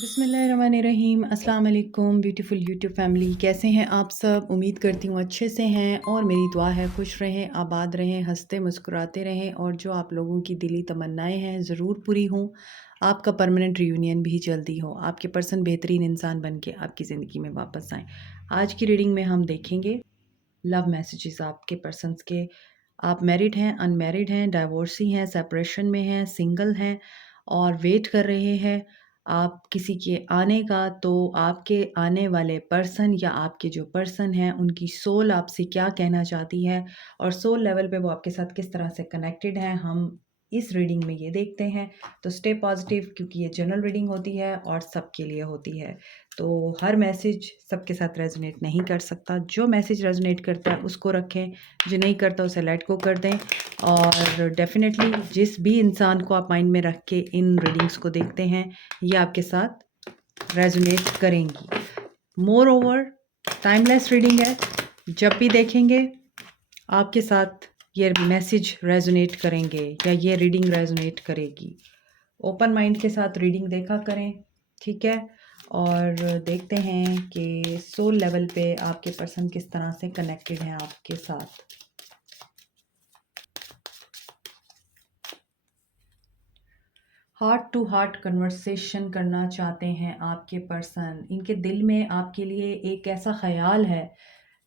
बिस्मिल्लाहिर्रहमानिर्रहीम। अस्सलाम वालेकुम ब्यूटीफुल यूट्यूब फैमिली, कैसे हैं आप सब? उम्मीद करती हूँ अच्छे से हैं और मेरी दुआ है खुश रहें, आबाद रहें, हंसते मुस्कुराते रहें और जो आप लोगों की दिली तमन्नाएं हैं ज़रूर पूरी हों। आपका परमानेंट रियूनियन भी जल्दी हो, आपके पर्सन बेहतरीन इंसान बन के आपकी ज़िंदगी में वापस आएँ। आज की रीडिंग में हम देखेंगे लव मैसेजेस आपके पर्सन्स के। आप मैरिड हैं, अनमैरिड हैं, डाइवोर्सी हैं, सेपरेशन में हैं, सिंगल हैं और वेट कर रहे हैं आप किसी के आने का। तो आपके आने वाले पर्सन या आपके जो पर्सन हैं उनकी सोल आपसे क्या कहना चाहती है और सोल लेवल पे वो आपके साथ किस तरह से कनेक्टेड हैं, हम इस रीडिंग में ये देखते हैं। तो स्टे पॉजिटिव, क्योंकि ये जनरल रीडिंग होती है और सबके लिए होती है। तो हर मैसेज सबके साथ रेजोनेट नहीं कर सकता। जो मैसेज रेजोनेट करता है उसको रखें, जो नहीं करता उसे लेट गो कर दें। और डेफिनेटली जिस भी इंसान को आप माइंड में रख के इन रीडिंग्स को देखते हैं ये आपके साथ रेजोनेट करेंगी। मोर ओवर टाइमलेस रीडिंग है, जब भी देखेंगे आपके साथ ये मैसेज रेजोनेट करेंगे या ये रीडिंग रेजोनेट करेगी। ओपन माइंड के साथ रीडिंग देखा करें, ठीक है? और देखते हैं कि सोल लेवल पे आपके पर्सन किस तरह से कनेक्टेड हैं आपके साथ। हार्ट टू हार्ट कन्वर्सेशन करना चाहते हैं आपके पर्सन। इनके दिल में आपके लिए एक ऐसा ख्याल है,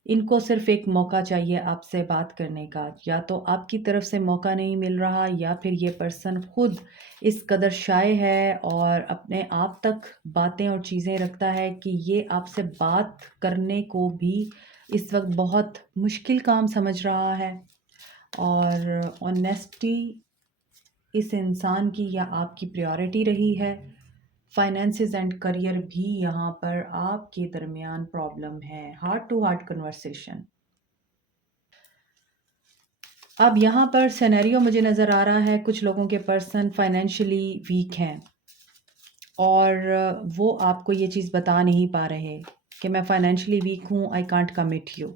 इनको सिर्फ एक मौका चाहिए आपसे बात करने का। या तो आपकी तरफ से मौका नहीं मिल रहा या फिर ये पर्सन खुद इस कदर शाय है और अपने आप तक बातें और चीज़ें रखता है कि ये आपसे बात करने को भी इस वक्त बहुत मुश्किल काम समझ रहा है। और ऑनेस्टी इस इंसान की या आपकी प्रायोरिटी रही है। फाइनेंसेस एंड करियर भी यहाँ पर आपके दरमियान प्रॉब्लम है। Heart to heart conversation. अब यहाँ पर सिनेरियो मुझे नज़र आ रहा है, कुछ लोगों के पर्सन फाइनेंशियली वीक हैं और वो आपको ये चीज़ बता नहीं पा रहे कि मैं फाइनेंशियली वीक हूँ, आई कांट कमिट यू।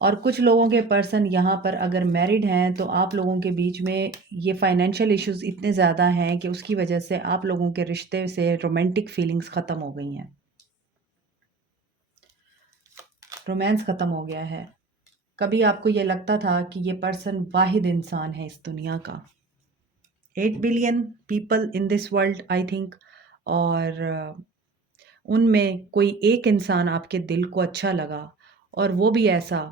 और कुछ लोगों के पर्सन यहाँ पर अगर मैरिड हैं तो आप लोगों के बीच में ये फाइनेंशियल इश्यूज इतने ज़्यादा हैं कि उसकी वजह से आप लोगों के रिश्ते से रोमांटिक फीलिंग्स ख़त्म हो गई हैं, रोमांस ख़त्म हो गया है। कभी आपको ये लगता था कि ये पर्सन वाहिद इंसान है इस दुनिया का। 8 billion people in this world I think, और उनमें कोई एक इंसान आपके दिल को अच्छा लगा और वो भी ऐसा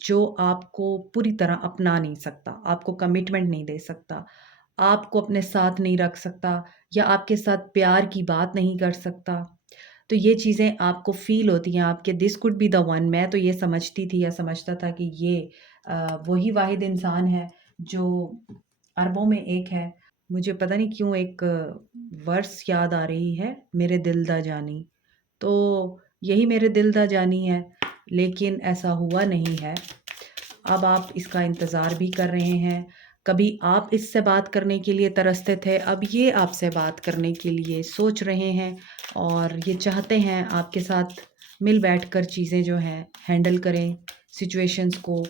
जो आपको पूरी तरह अपना नहीं सकता, आपको कमिटमेंट नहीं दे सकता, आपको अपने साथ नहीं रख सकता या आपके साथ प्यार की बात नहीं कर सकता। तो ये चीज़ें आपको फ़ील होती हैं आपके this could be the one. मैं तो ये समझती थी या समझता था कि ये वही वाहिद इंसान है जो अरबों में एक है। मुझे पता नहीं क्यों एक वर्स याद आ रही है, मेरे दिल दा जानी। तो यही मेरे दिल दा जानी है, लेकिन ऐसा हुआ नहीं है। अब आप इसका इंतज़ार भी कर रहे हैं। कभी आप इससे बात करने के लिए तरसते थे, अब ये आपसे बात करने के लिए सोच रहे हैं और ये चाहते हैं आपके साथ मिल बैठकर चीज़ें जो हैं हैंडल करें, सिचुएशंस को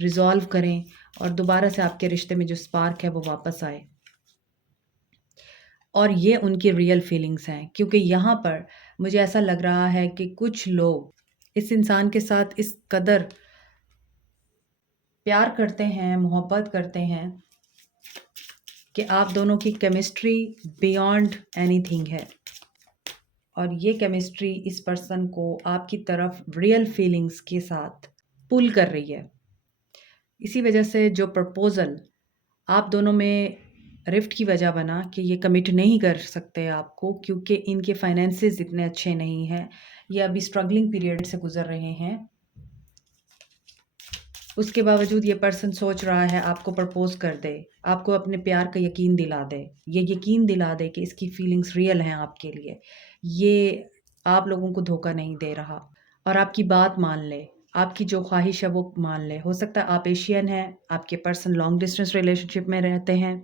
रिज़ॉल्व करें और दोबारा से आपके रिश्ते में जो स्पार्क है वो वापस आए। और ये उनकी रियल फीलिंग्स हैं, क्योंकि यहाँ पर मुझे ऐसा लग रहा है कि कुछ लोग इस इंसान के साथ इस कदर प्यार करते हैं, मोहब्बत करते हैं कि आप दोनों की केमिस्ट्री बियॉन्ड एनीथिंग है और ये केमिस्ट्री इस पर्सन को आपकी तरफ रियल फीलिंग्स के साथ पुल कर रही है। इसी वजह से जो प्रपोज़ल आप दोनों में रिफ्ट की वजह बना कि ये कमिट नहीं कर सकते आपको, क्योंकि इनके फाइनेंसेस इतने अच्छे नहीं हैं, ये अभी स्ट्रगलिंग पीरियड से गुजर रहे हैं। उसके बावजूद ये पर्सन सोच रहा है आपको प्रपोज़ कर दे, आपको अपने प्यार का यकीन दिला दे, ये यकीन दिला दे कि इसकी फीलिंग्स रियल हैं आपके लिए। ये आप लोगों को धोखा नहीं दे रहा और आपकी बात मान ले, आपकी जो ख्वाहिश है वो मान ले। हो सकता है आप एशियन हैं, आपके पर्सन लॉन्ग डिस्टेंस रिलेशनशिप में रहते हैं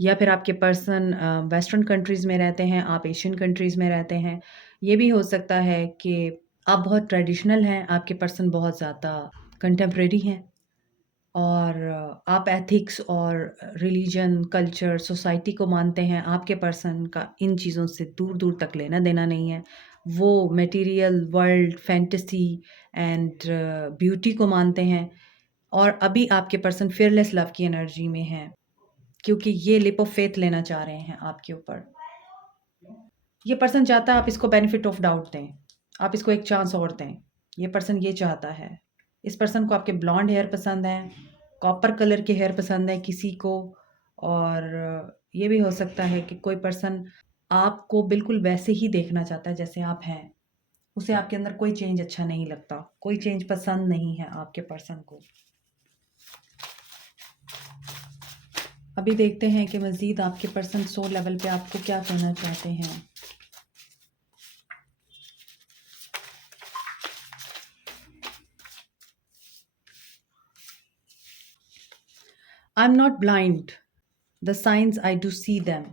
या फिर आपके पर्सन वेस्टर्न कंट्रीज़ में रहते हैं, आप एशियन कंट्रीज़ में रहते हैं। ये भी हो सकता है कि आप बहुत ट्रेडिशनल हैं, आपके पर्सन बहुत ज़्यादा कंटेम्प्रेरी हैं और आप एथिक्स और रिलीजन, कल्चर, सोसाइटी को मानते हैं, आपके पर्सन का इन चीज़ों से दूर-दूर तक लेना-देना नहीं है। वो material world, fantasy and beauty को मानते हैं और अभी आपके पर्सन फियरलेस लव की एनर्जी में हैं, क्योंकि ये लीप ऑफ फेथ लेना चाह रहे हैं आपके ऊपर। ये पर्सन चाहता है आप इसको बेनिफिट ऑफ डाउट दें, आप इसको एक चांस और दें। ये पर्सन ये चाहता है। इस पर्सन को आपके ब्लॉन्ड हेयर पसंद हैं, कॉपर कलर के हेयर पसंद है किसी को, और ये भी हो सकता है कि कोई पर्सन आपको बिल्कुल वैसे ही देखना चाहता है जैसे आप हैं। उसे आपके अंदर कोई चेंज अच्छा नहीं लगता, कोई चेंज पसंद नहीं है आपके पर्सन को। अभी देखते हैं कि मज़ीद आपके पर्सन सोल लेवल पे आपको क्या कहना चाहते हैं। I am not blind, the science I do see them.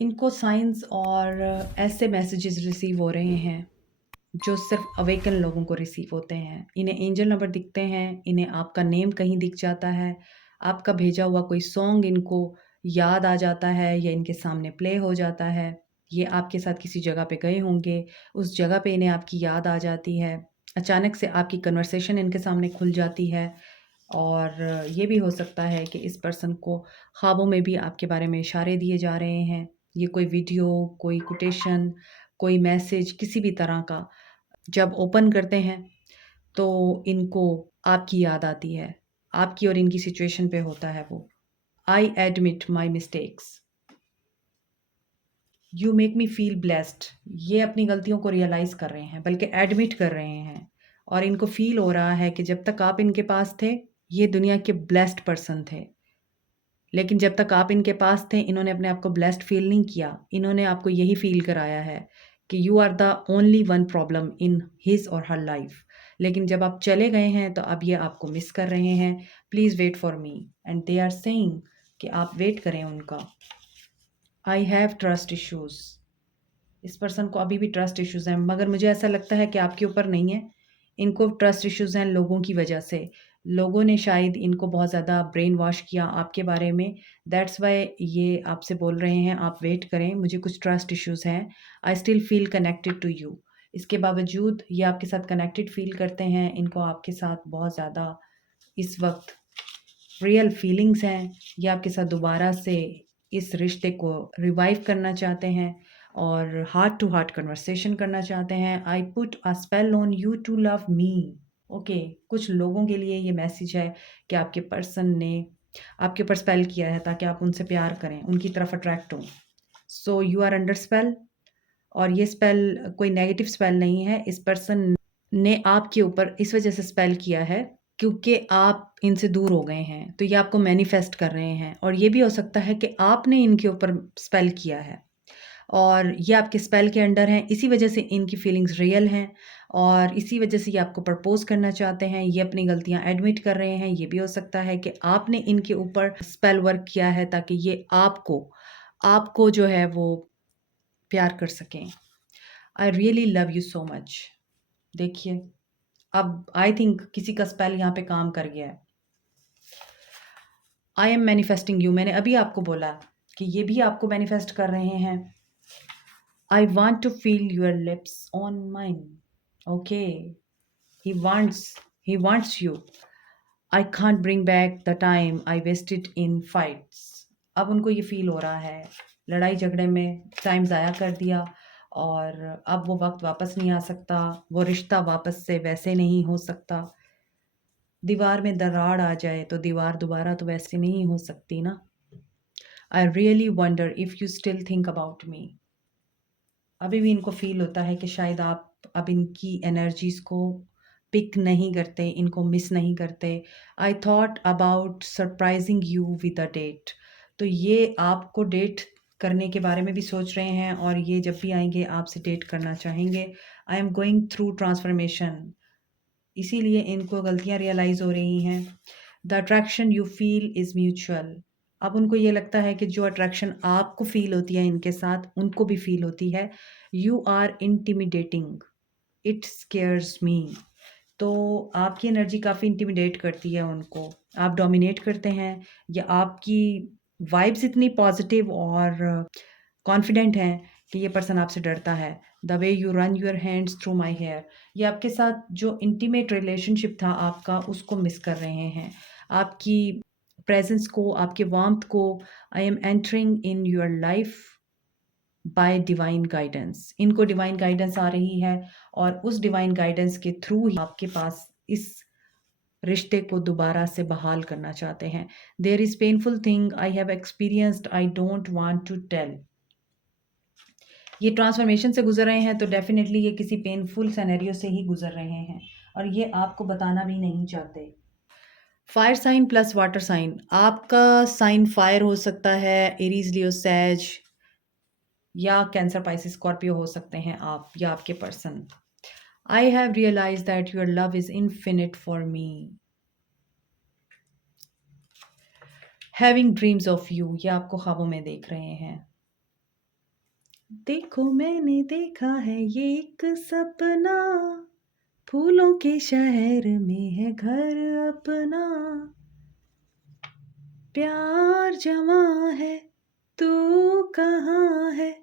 इनको साइंस और ऐसे मैसेजेस रिसीव हो रहे हैं जो सिर्फ अवेकन लोगों को रिसीव होते हैं। इन्हें एंजल नंबर दिखते हैं, इन्हें आपका नेम कहीं दिख जाता है, आपका भेजा हुआ कोई सॉन्ग इनको याद आ जाता है या इनके सामने प्ले हो जाता है। ये आपके साथ किसी जगह पे गए होंगे, उस जगह पे इन्हें आपकी याद आ जाती है। अचानक से आपकी कन्वर्सेशन इनके सामने खुल जाती है और ये भी हो सकता है कि इस पर्सन को ख्वाबों में भी आपके बारे में इशारे दिए जा रहे हैं। ये कोई वीडियो, कोई कोटेशन, कोई मैसेज किसी भी तरह का जब ओपन करते हैं तो इनको आपकी याद आती है। आपकी और इनकी सिचुएशन पे होता है वो। I admit my mistakes, you make me feel blessed. ये अपनी गलतियों को रियलाइज़ कर रहे हैं, बल्कि एडमिट कर रहे हैं और इनको फील हो रहा है कि जब तक आप इनके पास थे, ये दुनिया के ब्लेस्ड पर्सन थे। लेकिन जब तक आप इनके पास थे, इन्होंने अपने आप को ब्लेस्ड फ़ील नहीं किया। इन्होंने आपको यही फ़ील कराया है कि you are the only one problem in his or her life. लेकिन जब आप चले गए हैं, तो अब ये आपको मिस कर रहे हैं। Please wait for me, and they are saying कि आप वेट करें उनका। I have trust issues. इस पर्सन को अभी भी ट्रस्ट इश्यूज़ हैं, मगर मुझे ऐसा लगता है कि आपके ऊपर नहीं है। इनको ट्रस्ट इश्यूज़ हैं लोगों की वजह से। लोगों ने शायद इनको बहुत ज़्यादा ब्रेन वॉश किया आपके बारे में। दैट्स व्हाई ये आपसे बोल रहे हैं आप वेट करें, मुझे कुछ ट्रस्ट इश्यूज़ हैं। I still feel connected to you. इसके बावजूद ये आपके साथ कनेक्टेड फ़ील करते हैं। इनको आपके साथ बहुत ज़्यादा इस वक़्त रियल फीलिंग्स हैं। ये आपके साथ दोबारा से इस रिश्ते को रिवाइव करना चाहते हैं और हार्ट टू हार्ट कन्वर्सेशन करना चाहते हैं। I put a spell on you to love me. Okay, कुछ लोगों के लिए ये मैसेज है कि आपके पर्सन ने आपके ऊपर स्पेल किया है ताकि आप उनसे प्यार करें, उनकी तरफ अट्रैक्ट हों। So you are under spell, और ये स्पेल कोई नेगेटिव स्पेल नहीं है। इस पर्सन ने आपके ऊपर इस वजह से स्पेल किया है क्योंकि आप इनसे दूर हो गए हैं, तो ये आपको मैनिफेस्ट कर रहे हैं। और ये भी हो सकता है कि आपने इनके ऊपर स्पेल किया है और ये आपके स्पेल के अंडर हैं, इसी वजह से इनकी फीलिंग्स रियल हैं और इसी वजह से ये आपको प्रपोज़ करना चाहते हैं। ये अपनी गलतियाँ एडमिट कर रहे हैं। ये भी हो सकता है कि आपने इनके ऊपर स्पेल वर्क किया है ताकि ये आपको आपको जो है वो प्यार कर सकें। I really love you so much. देखिए, अब आई थिंक किसी का स्पेल यहाँ पे काम कर गया है। आई एम मैनिफेस्टिंग यू, मैंने अभी आपको बोला कि ये भी आपको मैनिफेस्ट कर रहे हैं। I want to feel your lips on mine. Okay, he wants you. I can't bring back the time I wasted in fights. अब उनको ये फील हो रहा है लड़ाई झगड़े में टाइम ज़ाया कर दिया और अब वो वक्त वापस नहीं आ सकता, वो रिश्ता वापस से वैसे नहीं हो सकता। दीवार में दरार आ जाए तो दीवार दोबारा तो वैसे नहीं हो सकती ना। I really wonder if you still think about me. अभी भी इनको फील होता है कि शायद आप अब इनकी एनर्जीज़ को पिक नहीं करते, इनको मिस नहीं करते। I thought about surprising you with a date. तो ये आपको डेट करने के बारे में भी सोच रहे हैं और ये जब भी आएंगे आपसे डेट करना चाहेंगे। I am going through transformation, इसीलिए इनको गलतियाँ रियलाइज़ हो रही हैं। The attraction you feel is mutual. अब उनको ये लगता है कि जो अट्रैक्शन आपको फ़ील होती है इनके साथ, उनको भी फ़ील होती है। You are intimidating, it scares me. तो आपकी एनर्जी काफ़ी इंटिमिडेट करती है उनको। आप डोमिनेट करते हैं या आपकी वाइब्स इतनी पॉजिटिव और कॉन्फिडेंट हैं कि ये पर्सन आपसे डरता है। The way you run your hands through my hair, ये आपके साथ जो इंटीमेट रिलेशनशिप था आपका, उसको मिस कर रहे हैं। आपकी प्रेजेंस को, आपके वार्मथ को, I am entering in your life by divine guidance. इनको डिवाइन गाइडेंस आ रही है और उस डिवाइन गाइडेंस के थ्रू ही आपके पास इस रिश्ते को दोबारा से बहाल करना चाहते हैं। There is painful thing I have experienced, I don't want to tell. ये ट्रांसफॉर्मेशन से गुजर रहे हैं तो डेफिनेटली ये किसी पेनफुल सिनेरियो से ही गुजर रहे हैं और ये आपको बताना भी नहीं चाहते। Fire sign plus water sign, आपका साइन फायर हो सकता है, एरीज, लियो, सैज या कैंसर, पाइसिस, स्कॉर्पियो हो सकते हैं आप या आपके person. I have realise that your love is infinite for me. Having dreams of you, ये आपको ख्वाबों में देख रहे हैं। देखो मैंने देखा है ये एक सपना, फूलों के शहर में है घर अपना, प्यार जमा है, तू कहाँ है,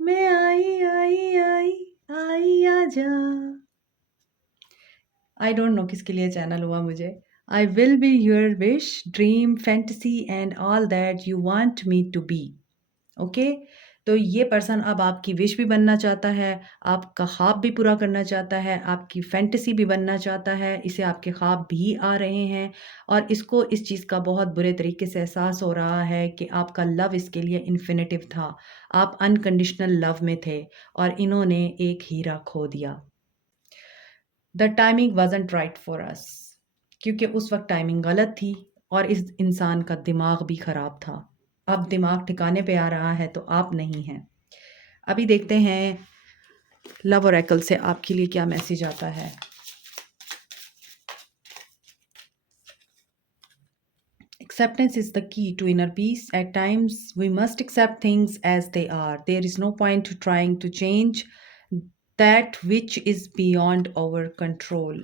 मैं आई आई आई आई आजा। आई डोंट नो किसके लिए चैनल हुआ मुझे। I will be your wish, dream, fantasy and all that you want me to be. Okay, तो ये पर्सन अब आपकी विश भी बनना चाहता है, आपका ख्वाब भी पूरा करना चाहता है, आपकी फैंटेसी भी बनना चाहता है, इसे आपके ख्वाब भी आ रहे हैं और इसको इस चीज़ का बहुत बुरे तरीके से एहसास हो रहा है कि आपका लव इसके लिए इन्फिनिटिव था। आप अनकंडीशनल लव में थे और इन्होंने एक हीरा खो दिया। The timing wasn't right for us, क्योंकि उस वक्त टाइमिंग गलत थी और इस इंसान का दिमाग भी ख़राब था। अब दिमाग ठिकाने पे आ रहा है तो आप नहीं हैं। अभी देखते हैं लव ओरेकल से आपके लिए क्या मैसेज आता है। Acceptance is the key to inner peace. At times, we must accept things as they are. There is no point to trying to change that which is beyond our control.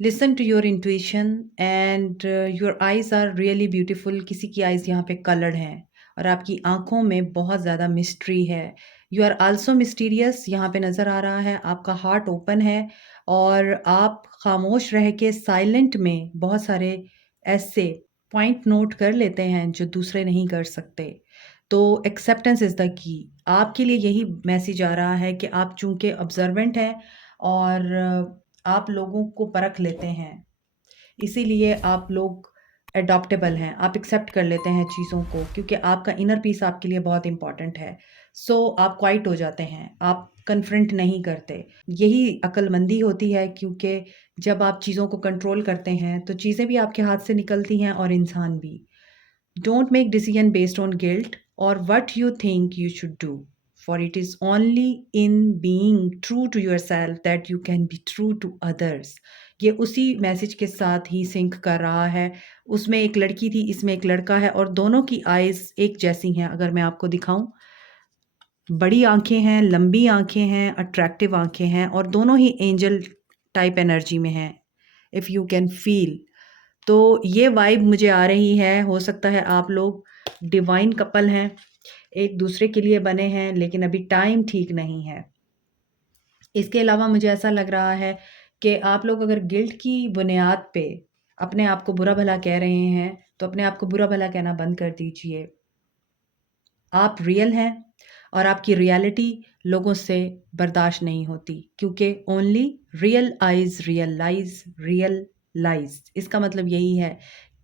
Listen to your intuition and your eyes are really beautiful. किसी की eyes यहाँ पे colored हैं और आपकी आंखों में बहुत ज़्यादा mystery है। You are also mysterious, यहाँ पे नज़र आ रहा है। आपका heart open है और आप खामोश रह के silent में बहुत सारे ऐसे पॉइंट नोट कर लेते हैं जो दूसरे नहीं कर सकते। तो एक्सेप्टेंस इज़ द की। आपके लिए यही मैसेज आ रहा है कि आप चूँकि ऑब्जर्वेंट हैं और आप लोगों को परख लेते हैं, इसीलिए आप लोग एडॉप्टेबल हैं, आप एक्सेप्ट कर लेते हैं चीज़ों को क्योंकि आपका इनर पीस आपके लिए बहुत इम्पॉर्टेंट है। सो आप क्वाइट हो जाते हैं, आप कन्फ्रंट नहीं करते। यही अक्लमंदी होती है क्योंकि जब आप चीज़ों को कंट्रोल करते हैं तो चीज़ें भी आपके हाथ से निकलती हैं और इंसान भी। Don't make decision based on guilt or what you think you should do. For it is only in being true to yourself that you can be true to others. ये उसी मैसेज के साथ ही सिंक कर रहा है। उसमें एक लड़की थी, इसमें एक लड़का है और दोनों की आइज़ एक जैसी हैं। अगर मैं आपको दिखाऊं, बड़ी आंखें हैं, लंबी आंखें हैं, अट्रैक्टिव आंखें हैं और दोनों ही एंजल टाइप एनर्जी में हैं। इफ़ यू कैन फील, तो ये वाइब मुझे आ रही है। हो सकता है आप लोग डिवाइन कपल हैं, एक दूसरे के लिए बने हैं, लेकिन अभी टाइम ठीक नहीं है। इसके अलावा मुझे ऐसा लग रहा है कि आप लोग अगर गिल्ट की बुनियाद पे अपने आप को बुरा भला कह रहे हैं तो अपने आप को बुरा भला कहना बंद कर दीजिए। आप रियल हैं और आपकी रियलिटी लोगों से बर्दाश्त नहीं होती क्योंकि only real eyes realise real lies. इसका मतलब यही है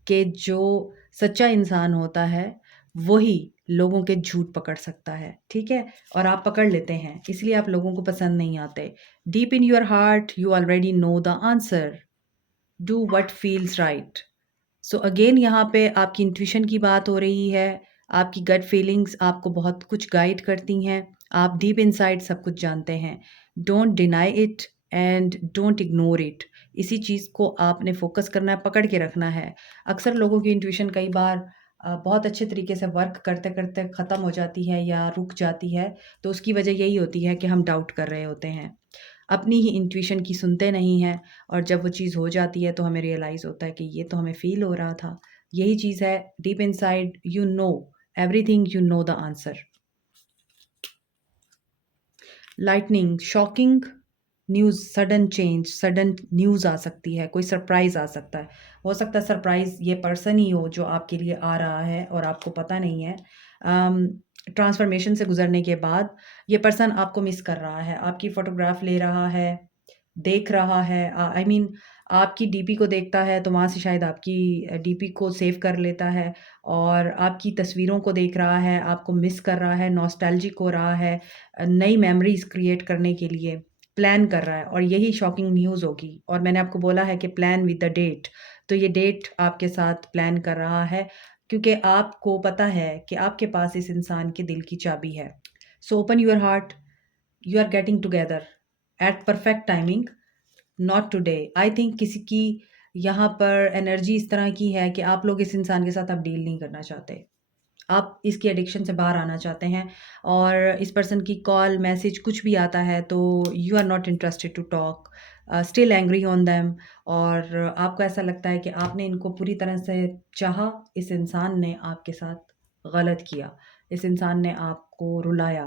कि जो सच्चा इंसान होता है वही लोगों के झूठ पकड़ सकता है, ठीक है? और आप पकड़ लेते हैं, इसलिए आप लोगों को पसंद नहीं आते। Deep in your heart you already know the answer, do what feels right. So again यहाँ पे आपकी इंट्यूशन की बात हो रही है, आपकी गट फीलिंग्स आपको बहुत कुछ गाइड करती हैं, आप डीप इनसाइड सब कुछ जानते हैं। Don't deny it and don't ignore it. इसी चीज़ को आपने फोकस करना है, पकड़ के रखना है। अक्सर लोगों की इंट्यूशन कई बार बहुत अच्छे तरीके से वर्क करते करते ख़त्म हो जाती है या रुक जाती है, तो उसकी वजह यही होती है कि हम डाउट कर रहे होते हैं। अपनी ही इंट्यूशन की सुनते नहीं हैं, और जब वो चीज़ हो जाती है तो हमें रियलाइज़ होता है कि ये तो हमें फ़ील हो रहा था। यही चीज़ है, deep inside you know everything, you know the answer. Lightning, shocking news, sudden change, sudden news आ सकती है, कोई सरप्राइज़ आ सकता है। हो सकता है सरप्राइज़ ये पर्सन ही हो जो आपके लिए आ रहा है और आपको पता नहीं है। ट्रांसफ़ॉर्मेशन से गुज़रने के बाद ये पर्सन आपको मिस कर रहा है, आपकी फ़ोटोग्राफ ले रहा है, देख रहा है, आई मीन आपकी डीपी को देखता है तो वहाँ से शायद आपकी डीपी को सेव कर लेता है, और आपकी तस्वीरों को देख रहा है, आपको मिस कर रहा है, नॉस्टैल्जिक हो रहा है, नई मेमोरीज़ क्रिएट करने के लिए प्लान कर रहा है, और यही शॉकिंग न्यूज़ होगी। और मैंने आपको बोला है कि प्लान विद द डेट, तो ये डेट आपके साथ प्लान कर रहा है, क्योंकि आपको पता है कि आपके पास इस इंसान के दिल की चाबी है। So open your heart, you are getting together at perfect timing, not today. I think किसी की यहाँ पर एनर्जी इस तरह की है कि आप लोग इस इंसान के साथ अब डील नहीं करना चाहते। आप इसकी एडिक्शन से बाहर आना चाहते हैं, और इस पर्सन की कॉल, मैसेज कुछ भी आता है तो you are not interested to talk, still angry on them, और आपको ऐसा लगता है कि आपने इनको पूरी तरह से चाहा, इस इंसान ने आपके साथ गलत किया, इस इंसान ने आपको रुलाया,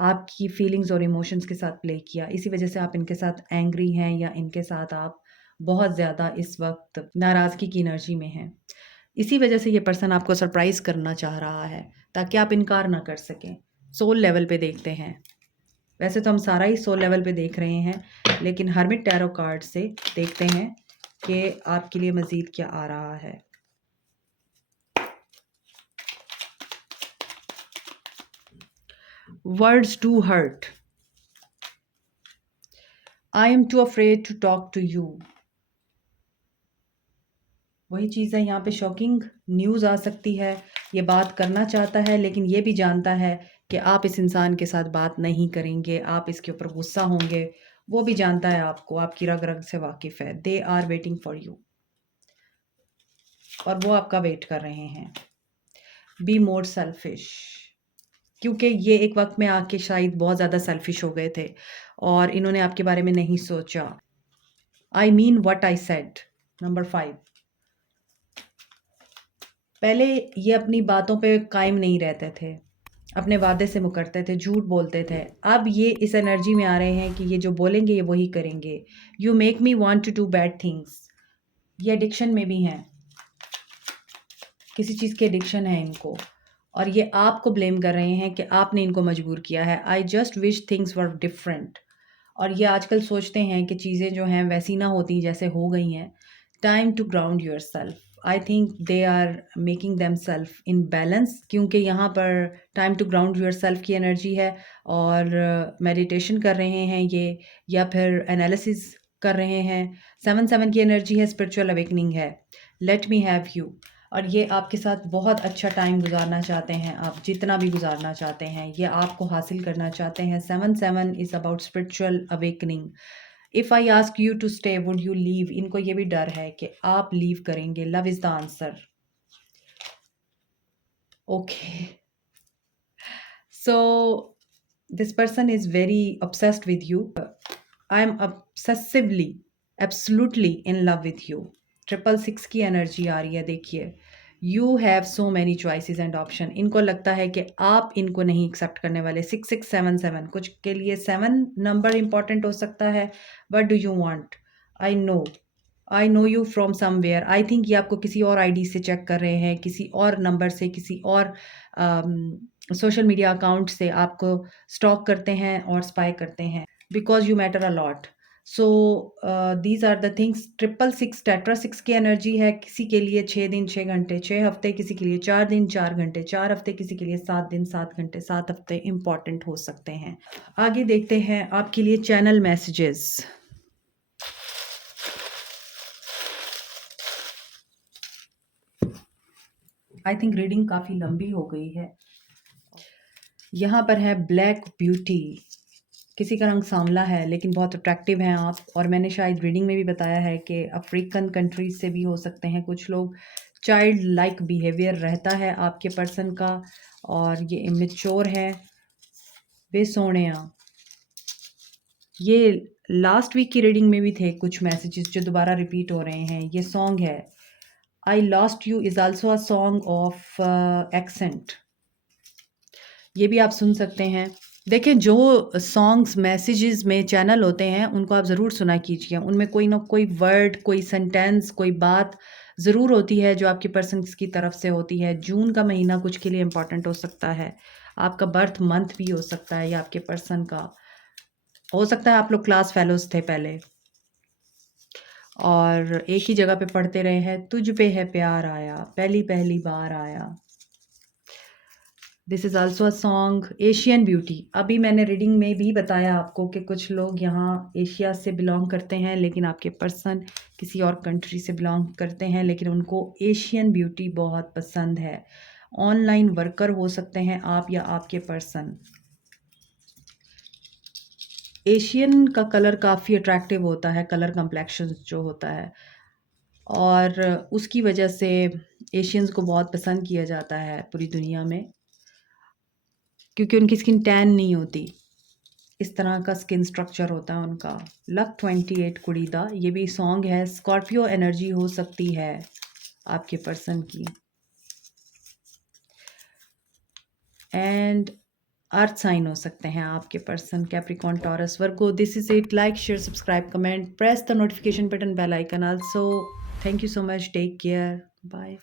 आपकी फीलिंग्स और इमोशंस के साथ प्ले किया, इसी वजह से आप इनके साथ एंग्री हैं, या इनके साथ आप बहुत ज़्यादा इस वक्त नाराज़गी की एनर्जी में हैं। इसी वजह से ये पर्सन आपको सरप्राइज़ करना चाह रहा है, ताकि आप इनकार ना कर सकें। सोल लेवल पे देखते हैं। वैसे तो हम सारा ही सोल लेवल पे देख रहे हैं, लेकिन हर्मिट टैरो कार्ड से देखते हैं कि आपके लिए मज़ीद क्या आ रहा है। Words do hurt, I am too afraid to talk to you. वही चीज़ है, यहाँ पे शॉकिंग न्यूज़ आ सकती है। ये बात करना चाहता है, लेकिन ये भी जानता है कि आप इस इंसान के साथ बात नहीं करेंगे, आप इसके ऊपर गुस्सा होंगे। वो भी जानता है आपको, आपकी रग रग से वाकिफ़ है। They are waiting for you, और वो आपका वेट कर रहे हैं। बी मोर सेल्फिश, क्योंकि ये एक वक्त में आके शायद बहुत ज़्यादा सेल्फिश हो गए थे और इन्होंने आपके बारे में नहीं सोचा। I mean what I said. Number 5, पहले ये अपनी बातों पे कायम नहीं रहते थे, अपने वादे से मुकरते थे, झूठ बोलते थे। अब ये इस एनर्जी में आ रहे हैं कि ये जो बोलेंगे ये वही करेंगे। You make me want to do bad things. ये एडिक्शन में भी हैं, किसी चीज़ की एडिक्शन है इनको, और ये आपको ब्लेम कर रहे हैं कि आपने इनको मजबूर किया है। I just wish things were different. और ये आजकल सोचते हैं कि चीज़ें जो हैं वैसी ना होती जैसे हो गई हैं। Time to ground yourself, I think they are making themself in balance, क्योंकि यहाँ पर time to ground yourself की एनर्जी है, और मेडिटेशन कर रहे हैं ये, या फिर एनालिसिस कर रहे हैं। 7-7 की एनर्जी है, स्पिरिचुअल अवेकनिंग है। लेट मी हैव यू, और ये आपके साथ बहुत अच्छा टाइम गुजारना चाहते हैं, आप जितना भी गुजारना चाहते हैं ये आपको हासिल करना चाहते हैं। 7-7 is about spiritual awakening. If I ask you to stay would you leave, इनको ये भी डर है कि आप लीव करेंगे। Love is the answer. Okay, so this person is very obsessed with you. I am obsessively absolutely in love with you. 666 की energy आ रही है, देखिए। You have so many choices and option. इनको लगता है कि आप इनको नहीं एक्सेप्ट करने वाले। 6677, कुछ के लिए 7 नंबर इंपॉर्टेंट हो सकता है। What do you want? I know you from somewhere. I think ये आपको किसी और आईडी से चेक कर रहे हैं, किसी और नंबर से, किसी और सोशल मीडिया अकाउंट से आपको स्टॉक करते हैं और स्पाई करते हैं, because you matter a lot. So these are the things. 666 tetra 6 की एनर्जी है। किसी के लिए 6 दिन 6 घंटे 6 हफ्ते, किसी के लिए 4 दिन 4 घंटे 4 हफ्ते, किसी के लिए 7 दिन 7 घंटे 7 हफ्ते इंपॉर्टेंट हो सकते हैं। आगे देखते हैं आपके लिए channel messages. I think reading काफ़ी लंबी हो गई है। यहाँ पर है ब्लैक ब्यूटी। किसी का रंग सांवला है लेकिन बहुत अट्रैक्टिव हैं आप, और मैंने शायद रीडिंग में भी बताया है कि अफ्रीकन कंट्रीज से भी हो सकते हैं कुछ लोग। चाइल्ड लाइक बिहेवियर रहता है आपके पर्सन का, और ये इमेच्योर है। वे सोनिया, ये लास्ट वीक की रीडिंग में भी थे कुछ मैसेजेस जो दोबारा रिपीट हो रहे हैं। ये सॉन्ग है I lost you is also a song of accent. ये भी आप सुन सकते हैं। देखिए, जो सॉन्ग्स मैसेजेस में चैनल होते हैं उनको आप ज़रूर सुना कीजिए। उनमें कोई ना कोई वर्ड, कोई सेंटेंस, कोई बात ज़रूर होती है जो आपके पर्सन की तरफ से होती है। जून का महीना कुछ के लिए इम्पॉर्टेंट हो सकता है। आपका बर्थ मंथ भी हो सकता है या आपके पर्सन का। हो सकता है आप लोग क्लास फेलोज़ थे पहले और एक ही जगह पे पढ़ते रहे हैं। तुझ पे है प्यार आया, पहली पहली बार आया। This is also a song Asian beauty. अभी मैंने रीडिंग में भी बताया आपको कि कुछ लोग यहाँ एशिया से बिलोंग करते हैं, लेकिन आपके पर्सन किसी और कंट्री से बिलोंग करते हैं, लेकिन उनको एशियन ब्यूटी बहुत पसंद है। ऑनलाइन वर्कर हो सकते हैं आप या आपके पर्सन। एशियन का कलर काफ़ी अट्रैक्टिव होता है, कलर कम्प्लेक्शन जो होता है, और उसकी वजह से एशियंस को बहुत पसंद किया जाता है पूरी दुनिया में, क्योंकि उनकी स्किन टैन नहीं होती। इस तरह का स्किन स्ट्रक्चर होता है उनका। लक 28 कुड़ी दा, ये भी सॉन्ग है। स्कॉर्पियो एनर्जी हो सकती है आपके पर्सन की। एंड अर्थ साइन हो सकते हैं आपके person, Capricorn, Taurus, Virgo. This is it. Like, share, subscribe, comment, press the notification button, bell icon also. Thank you so much, take care, bye.